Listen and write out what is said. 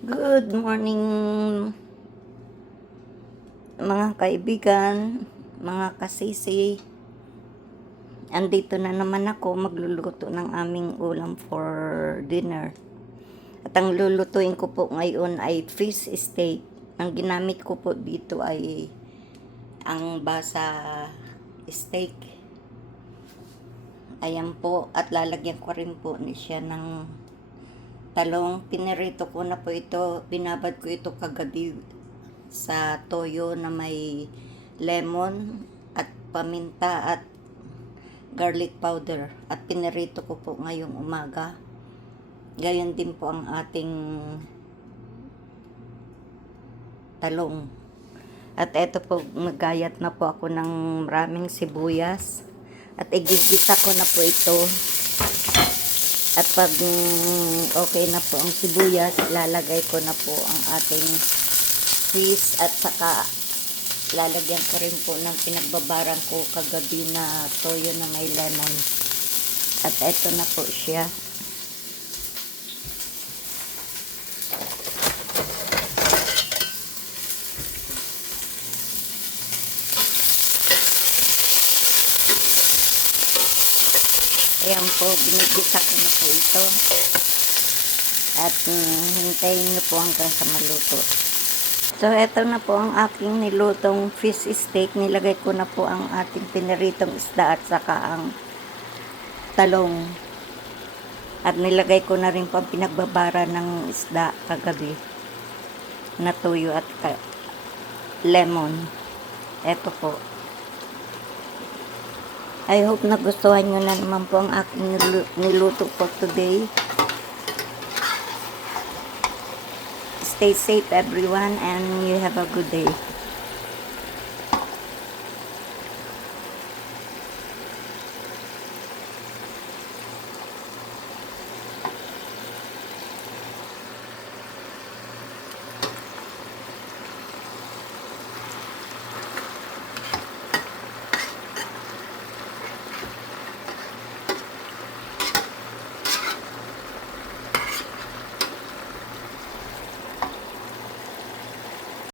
Good morning mga kaibigan, mga kasisi. Andito na naman ako magluluto ng aming ulam for dinner. At ang lulutuin ko po ngayon ay fish steak. Ang ginamit ko po dito ay ang basa steak. Ayan po, at lalagyan ko rin po siya ng talong. Pinirito ko na po ito, binabad ko ito kagabi sa toyo na may lemon at paminta at garlic powder, at pinirito ko po ngayong umaga. Gayon din po ang ating talong. At eto po, nagayat na po ako ng maraming sibuyas at igigisa ko na po ito. At pag okay na po ang sibuyas, lalagay ko na po ang ating fish, at saka lalagyan ko rin po ng pinagbabaran ko kagabi na toyo na may lemon. At eto na po siya. Ayan po, binigisa ko na po ito. At hintayin nyo po hanggang sa maluto. So, eto na po ang aking nilutong fish steak. Nilagay ko na po ang ating piniritong isda at saka ang talong. At nilagay ko na rin po ang pinagbabara ng isda kagabi na tuyo at lemon. Eto po. I hope nagustuhan nyo na naman po ang aking niluto for today. Stay safe everyone, and you have a good day.